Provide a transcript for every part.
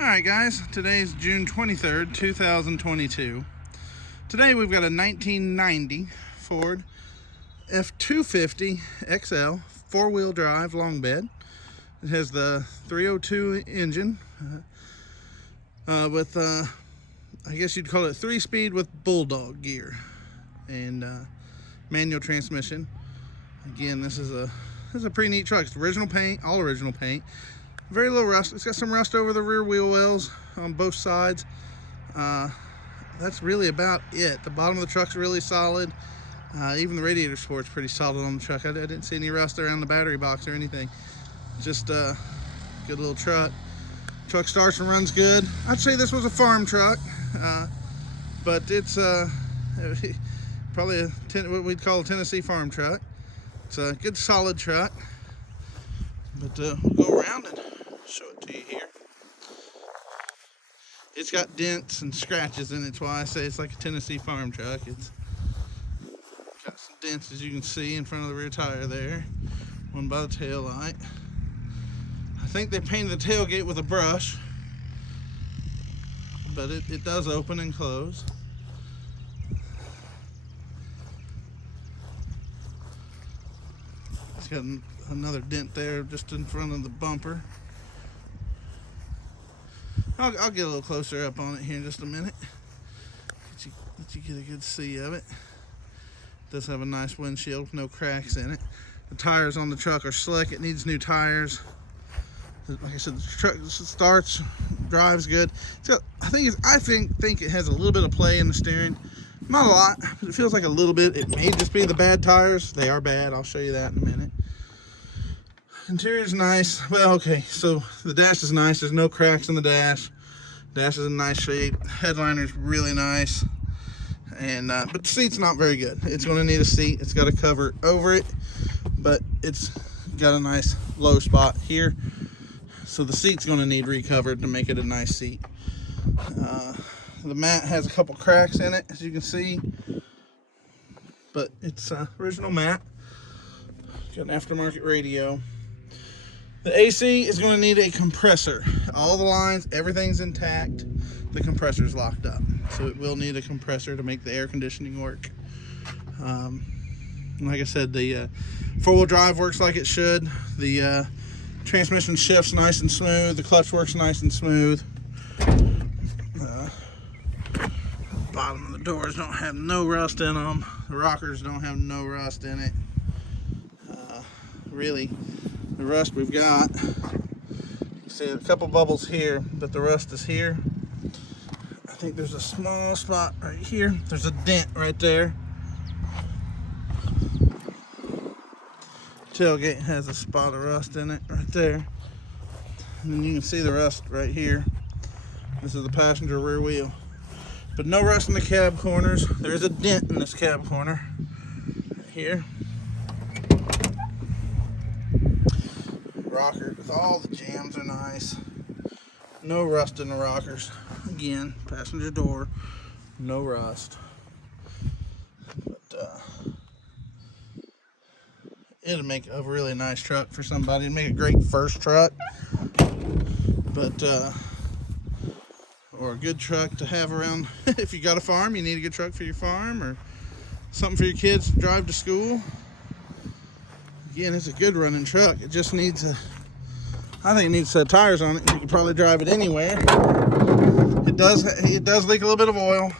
Alright guys, today's June 23rd, 2022. Today we've got a 1990 Ford F250 XL 4-wheel drive long bed. It has the 302 engine with, I guess you'd call it 3-speed with bulldog gear and manual transmission. Again, this is a pretty neat truck. It's original paint, all original paint. Very low rust. It's got some rust over the rear wheel wells on both sides. That's really about it. The bottom of the truck's really solid. Even the radiator support's pretty solid on the truck. I didn't see any rust around the battery box or anything. Just a good little truck. Truck starts and runs good. I'd say this was a farm truck, but it's probably what we'd call a Tennessee farm truck. It's a good solid truck. But we'll go around and show it to you here. It's got dents and scratches in it. That's why I say it's like a Tennessee farm truck. It's got some dents, as you can see, in front of the rear tire there. One by the tail light. I think they painted the tailgate with a brush, but it does open and close. It's got another dent there just in front of the bumper. I'll get a little closer up on it here in just a minute. Let you get a good see of it. It does have a nice windshield with no cracks in it. The tires on the truck are slick. It needs new tires. Like I said, the truck starts, drives good. It's got, I think it has a little bit of play in the steering. Not a lot, but it feels like a little bit. It may just be the bad tires. They are bad. I'll show you that in a minute. Interior's nice. Well, okay, so the dash is nice. There's no cracks in the dash. Dash is in nice shape. Headliner's really nice. And but the seat's not very good. It's going to need a seat. It's got a cover over it, but it's got a nice low spot here. So the seat's going to need recovered to make it a nice seat. The mat has a couple cracks in it, as you can see, but it's original mat. Got an aftermarket radio. The AC is going to need a compressor. All the lines, everything's intact. The compressor's locked up, so it will need a compressor to make the air conditioning work. Like I said, the four-wheel drive works like it should. The transmission shifts nice and smooth. The clutch works nice and smooth. Bottom of the doors don't have no rust in them. The rockers don't have no rust in it. Really, the rust we've got, you see a couple bubbles here, but the rust is here. I think there's a small spot right here. There's a dent right there. Tailgate has a spot of rust in it right there. And then you can see the rust right here. This is the passenger rear wheel. But no rust in the cab corners. There is a dent in this cab corner right here. Rocker with all the jams are nice. No rust in the rockers. Again, passenger door, no rust. But it'll make a really nice truck for somebody. It'd make a great first truck. But or a good truck to have around. If you got a farm, you need a good truck for your farm, or something for your kids to drive to school. Again, it's a good running truck. It just needs I think it needs a set of tires on it. You can probably drive it anywhere. It does leak a little bit of oil,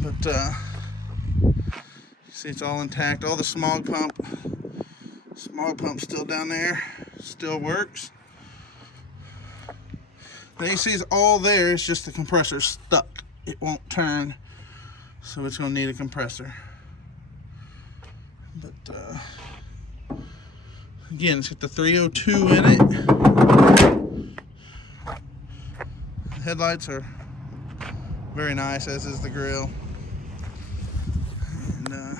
but you see it's all intact. All the smog pump's still down there, still works. The AC is all there. It's just the compressor's stuck. It won't turn, so it's going to need a compressor. But again, it's got the 302 in it. The headlights are very nice, as is the grill. And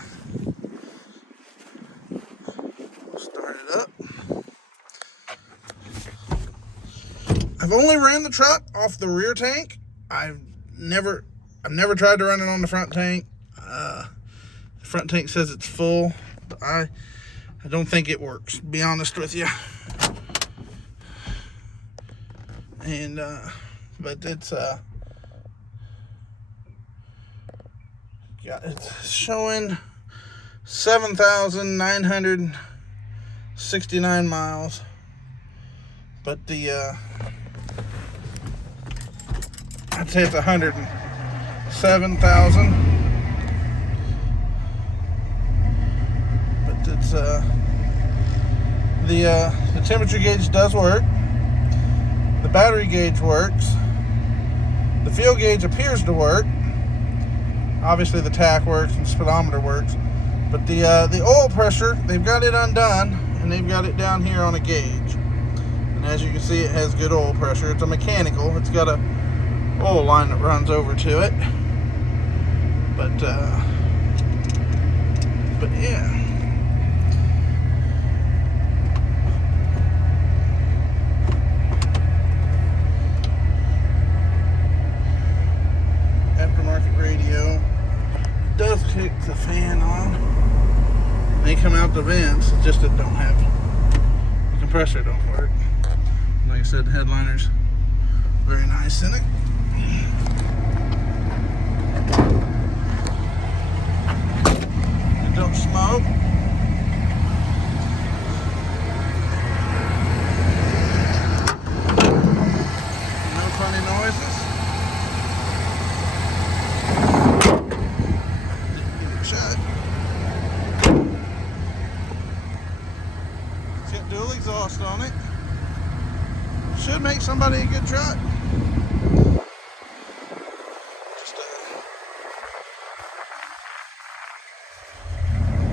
we'll start it up. I've only ran the truck off the rear tank. I've never tried to run it on the front tank. The front tank says it's full, but I don't think it works, to be honest with you. And but it's it's showing 7,969 miles, but the I'd say it's 107,000. But it's the temperature gauge does work. The battery gauge works. The fuel gauge appears to work. Obviously the tach works and speedometer works. But the oil pressure, they've got it undone, and they've got it down here on a gauge. And as you can see, it has good oil pressure. It's a mechanical. It's got a oil line that runs over to it. But yeah. Aftermarket radio does kick the fan on. They come out the vents, it's just it don't have the compressor don't work. Like I said, the headliner's very nice in it. It don't smoke. No funny noises. Shut. It's got dual exhaust on it. Should make somebody a good truck. Just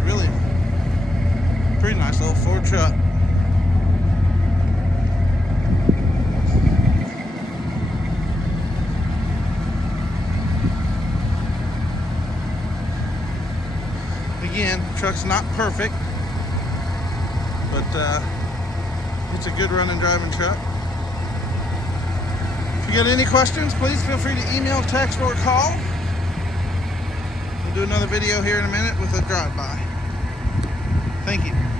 really pretty nice little Ford truck. Again, the truck's not perfect, but it's a good running driving truck. If you got any questions, please feel free to email, text, or call. We'll do another video here in a minute with a drive-by. Thank you.